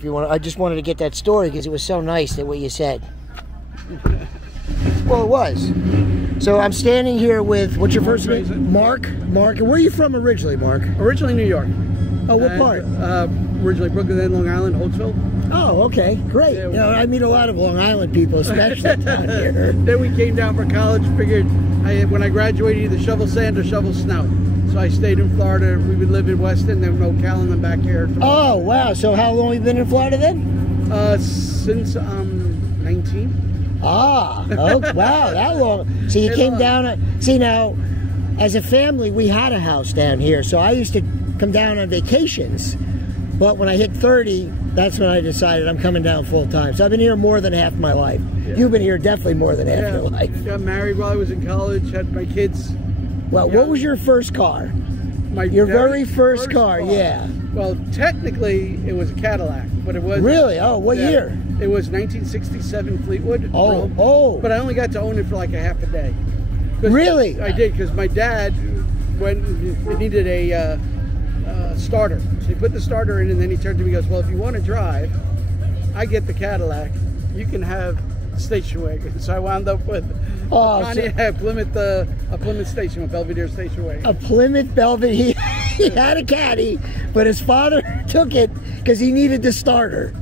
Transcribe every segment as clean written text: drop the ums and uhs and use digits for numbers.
if you want. I just wanted to get that story because it was so nice that what you said. Well, it was. So I'm standing here with, what's your first name? Mark. Mark. And where are you from originally, Mark? Originally New York. Oh, what part? Originally Brooklyn, then Long Island, Holtzville. Oh, okay, great. Yeah, you know, I meet a lot of Long Island people, especially down here. Then we came down for college, figured when I graduated either shovel sand or shovel snow. So I stayed in Florida. We would live in Weston, then Ocala, and back here. Oh, wow. So how long have you been in Florida then? Since I'm 19. Ah, oh, wow, that long. So you came down, see now, as a family, we had a house down here, so I used to come down on vacations, but when I hit 30, that's when I decided I'm coming down full time. So I've been here more than half my life. Yeah. You've been here definitely more than half your life. Got married while I was in college, had my kids. Well, what was your first car? Your very first car, yeah. Well, technically, it was a Cadillac, but it was... Really? Oh, what year? It was 1967 Fleetwood. Oh. But I only got to own it for like a half a day. Really? I did, because my dad, it needed a starter. So he put the starter in, and then he turned to me and goes, well, if you want to drive, I get the Cadillac. You can have station wagon. So I wound up with a Plymouth station, a Belvedere station wagon. A Plymouth Belvedere. He had a caddy, but his father took it because he needed the starter.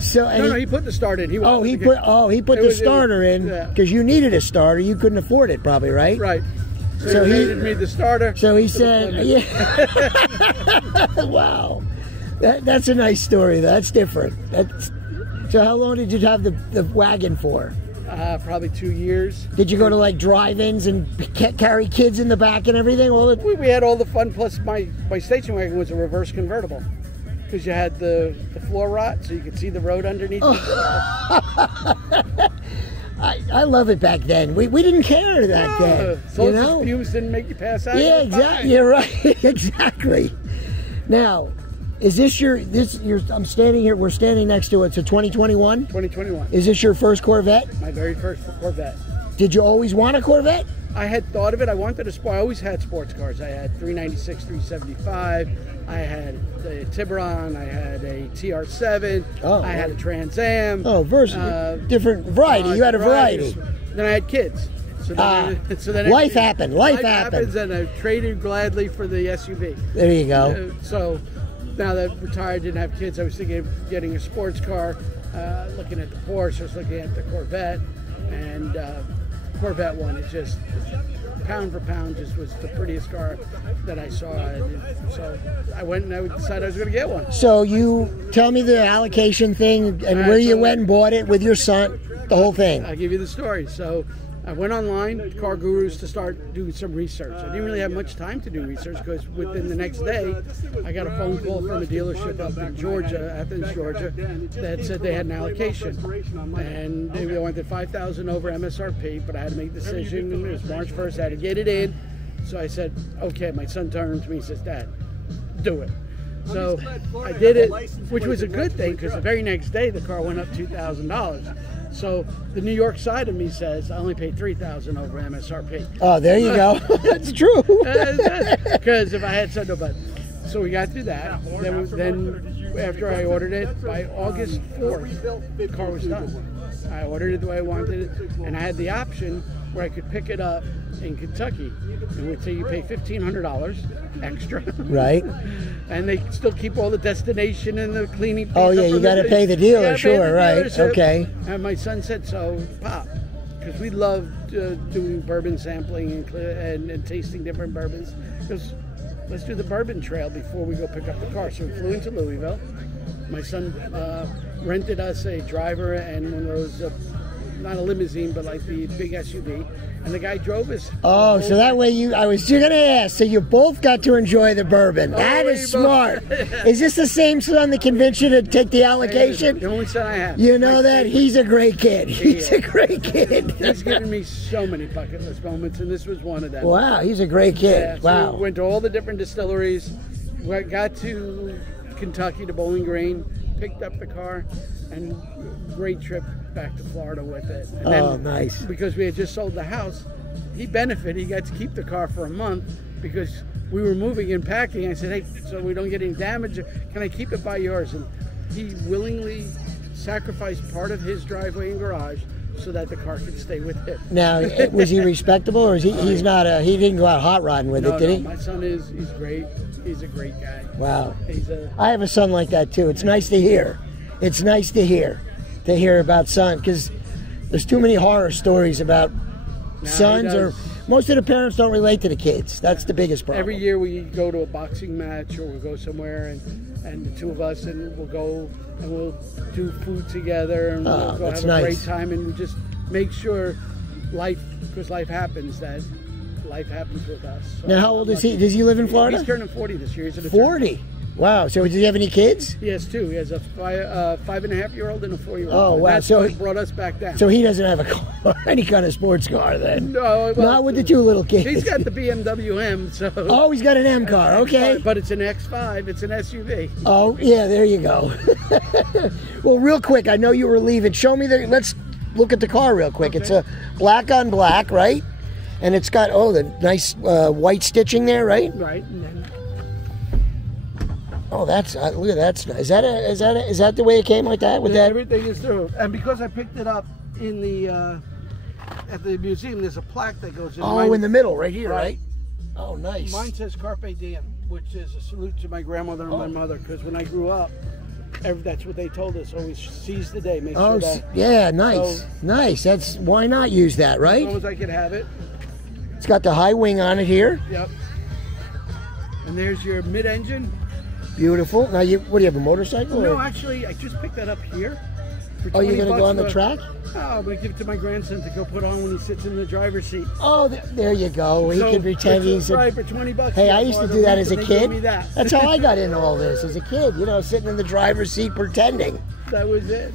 So no, he put the starter in. He put the starter in because you needed a starter. You couldn't afford it, probably, right? Right. So he needed me the starter. So he said, "Yeah." Wow, that's a nice story. That's different. So how long did you have the wagon for? Probably 2 years. Did you go to like drive-ins and carry kids in the back and everything? We had all the fun. Plus, my station wagon was a reverse convertible because you had the floor rot, so you could see the road underneath. I love it back then. We didn't care back then. So the fumes didn't make you pass out. Yeah, exactly. You're right. Exactly. Now, is this your? I'm standing here. We're standing next to it. It's a 2021. 2021. Is this your first Corvette? My very first Corvette. Did you always want a Corvette? I had thought of it. I wanted a sport. I always had sports cars. I had 396, 375. I had a Tiburon. I had a TR7. I had a Trans Am. Oh, different variety. You had a variety. Then I had kids. So then life happened. Life happens, and I traded gladly for the SUV. There you go. So now that I'm retired, didn't have kids, I was thinking of getting a sports car. Looking at the Porsche, I was looking at the Corvette, and Corvette one. It just pound for pound just was the prettiest car that I saw. So I went and I decided I was going to get one. So you tell me the allocation thing and where you went and bought it with your son, the whole thing. I'll give you the story. So I went online, Car Gurus, to start doing some research. I didn't really have much time to do research because within the next day, I got a phone call from a dealership up in Georgia, Athens, Georgia, that said they had an allocation. And they wanted $5,000 over MSRP, but I had to make a decision. It was March 1st, I had to get it in. So I said, okay, my son turned to me and says, Dad, do it. So I did it, which was a good thing because the very next day the car went up $2,000. So the New York side of me says I only paid $3,000 over MSRP. Oh, there you go. That's true. Because if I had said no, but so we got through that. Then after I ordered it, by August 4th, the car was done. I ordered it the way I wanted it, and I had the option where I could pick it up in Kentucky, and would say you pay $1,500 extra. Right. And they still keep all the destination and the cleaning. Oh yeah, you got to pay the dealer, sure, right? Okay. And my son said, "So, Pop, because we love doing bourbon sampling and tasting different bourbons. Because let's do the bourbon trail before we go pick up the car." So we flew into Louisville. My son rented us a driver and one of those, not a limousine, but like the big SUV. And the guy drove us. Oh, so that way I was just going to ask, so you both got to enjoy the bourbon. That is smart. Is this the same son that convinced you to take the allocation? The only son I have. You know that? He's a great kid. He's a great kid. He's given me so many bucket list moments, and this was one of them. Wow, he's a great kid. Yeah, so wow. We went to all the different distilleries. We got to Kentucky, to Bowling Green, picked up the car, and great trip back to Florida with it. And then, nice. Because we had just sold the house, he benefited. He got to keep the car for a month because we were moving and packing. I said, hey, so we don't get any damage, can I keep it by yours? And he willingly sacrificed part of his driveway and garage so that the car could stay with him. Now, was he respectable, or is he's not he didn't go out hot rodding with it, did he? My son he's great. He's a great guy. Wow. I have a son like that too. It's nice to hear. It's nice to hear about son, because there's too many horror stories about sons, or most of the parents don't relate to the kids. That's the biggest problem. Every year we go to a boxing match, or we'll go somewhere, and the two of us, and we'll go and we'll do food together, and we'll go have a great time, and we just make sure because life happens, that life happens with us. So now, how old is he? Does he live in Florida? He's turning 40 this year. He's 40? Wow. So does he have any kids? He has two. He has a 5.5-year-old and a 4-year-old. Oh, wow. That's what brought us back down. So he doesn't have a car, any kind of sports car then? No. Well, not with the two little kids. He's got the BMW M. So. Oh, he's got an M car. Okay. But it's an X5. It's an SUV. Oh, yeah. There you go. Well, real quick, I know you were leaving. Show me let's look at the car real quick. Okay. It's a black on black, right? And it's got, the nice white stitching there, right? Right. And then, oh, that's look at that. Is that the way it came like that? With that, everything is through. And because I picked it up in the at the museum, there's a plaque that goes in. Oh, in the middle, right here, right? Oh, nice. Mine says Carpe Diem, which is a salute to my grandmother and my mother. Because when I grew up, that's what they told us. Always seize the day. Make sure that. Yeah, nice, nice. Why not use that, right? As long as I could have it. It's got the high wing on it here. Yep. And there's your mid-engine. Beautiful. Now, what do you have, a motorcycle? No, actually, I just picked that up here. Oh, you're going to go on the track? Oh, I'm going to give it to my grandson to go put on when he sits in the driver's seat. Oh, there you go. He can pretend he's right, for $20. Hey, I used to do that as a kid. That's how I got into all this as a kid. You know, sitting in the driver's seat pretending. That was it.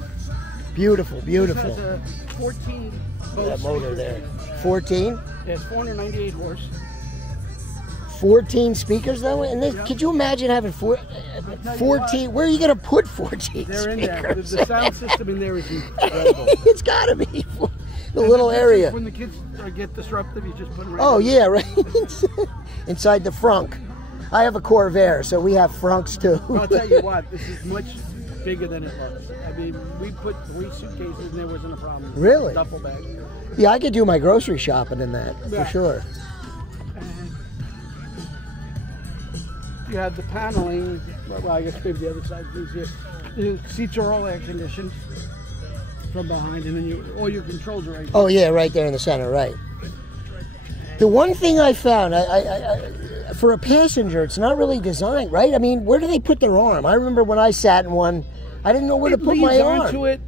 Beautiful, beautiful. This has a 14 that motor there. 14? Yeah, it's 498 horse. 14 speakers though, and could you imagine having 14? Where are you going to put 14 They're in speakers? there. The sound system in there is incredible. It's got to be the little area. When the kids get disruptive, you just put them right. Oh yeah, right inside the frunk. I have a Corvair, so we have frunks too. I'll tell you what, this is much bigger than it looks. I mean, we put 3 suitcases and there wasn't a problem. Really? Duffel bag. Yeah, I could do my grocery shopping in that for sure. You have the paneling. Well, I guess maybe the other side is easier. The seats are all air conditioned from behind, and then all your controls are right there. Oh yeah, right there in the center, right. The one thing I found, for a passenger, it's not really designed, right? I mean, where do they put their arm? I remember when I sat in one, I didn't know where to put my arm. Onto it,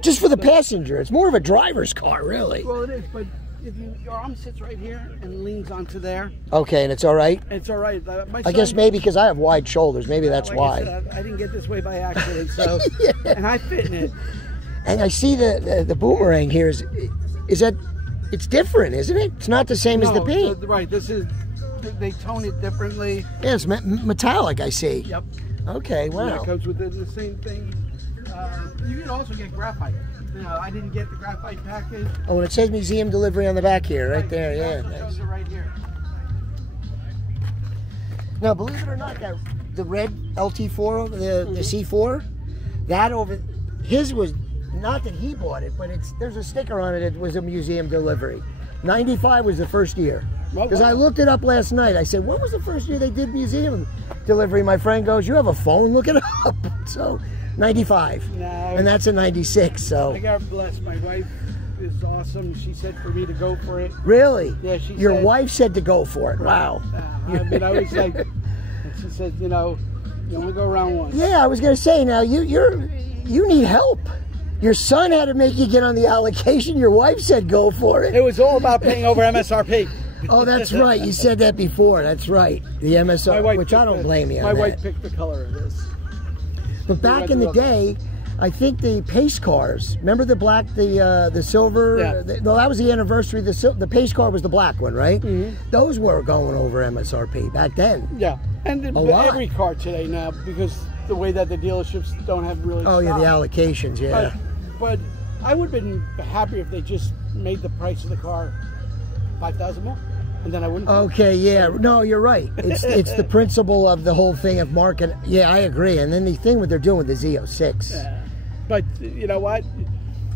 just for the passenger. It's more of a driver's car, really. Well, it is, but if your arm sits right here and leans onto there. Okay, and it's all right? It's all right. I guess maybe because I have wide shoulders. Maybe that's why. I didn't get this way by accident, so yeah. And I fit in it. And I see the boomerang here is that it's different, isn't it? It's not the same as the paint. Right. They tone it differently. Yeah, it's metallic. I see. Yep. Okay. Wow. Yeah, it comes with the same thing. You can also get graphite. I didn't get the graphite package. Oh, and it says museum delivery on the back here, right there. Yeah. Those are right here. Now, believe it or not, the red LT4, the C4, his was, not that he bought it, but there's a sticker on it. It was a museum delivery. 95 was the first year. Because I looked it up last night. I said, when was the first year they did museum delivery? My friend goes, you have a phone? Look it up. So, 95. No, and that's a 96, so. I got blessed. My wife is awesome. She said for me to go for it. Really? Yeah, Your wife said to go for it. Wow. I mean, I was like, she said, you only go around once. Yeah, I was going to say, now, you need help. Your son had to make you get on the allocation. Your wife said go for it. It was all about paying over MSRP. Oh, that's right. You said that before. That's right. The MSRP, which I don't blame you on. My wife picked the color of this. But back in the day, I think the pace cars, remember the black, the silver? Yeah. No, that was the anniversary. The pace car was the black one, right? Mm-hmm. Those were going over MSRP back then. Yeah. And every car today now, because the way that the dealerships don't have really yeah, the allocations, yeah. But I would have been happy if they just made the price of the car $5,000 more. and then I wouldn't. Okay, yeah. No, you're right. It's the principle of the whole thing of market. Yeah, I agree. And then the thing what they're doing with the Z06. Yeah. But you know what?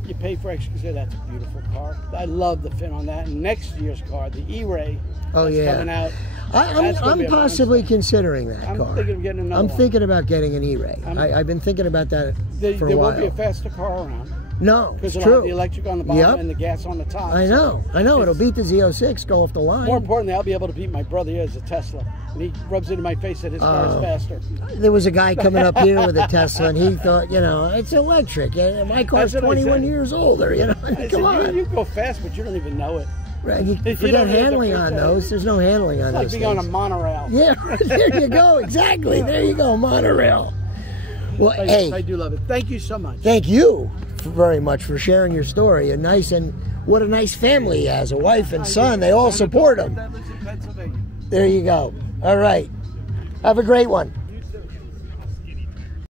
You pay for extra because that's a beautiful car. I love the fin on that. And next year's car, the E-Ray, coming out. I'm possibly considering that car. I'm thinking of getting another one. thinking about getting an E-Ray. I've been thinking about that for a while. There won't be a faster car around. No, because it's it'll have true. the electric on the bottom and the gas on the top. I know. It'll beat the Z06, go off the line. More importantly, I'll be able to beat my brother. He has a Tesla. And he rubs it in my face that his car is faster. There was a guy coming up here with a Tesla, and he thought, it's electric. My car's 21 years older. Come on. You go fast, but you don't even know it. Right, you forget handling on those. There's no handling on those. It's like being on a monorail. Yeah, there you go. Exactly. There you go, monorail. Well, hey, I do love it. Thank you so much. Thank you very much for sharing your story. What a nice family he has. A wife and son. They all support him. That lives in Pennsylvania. There you go. All right. Have a great one.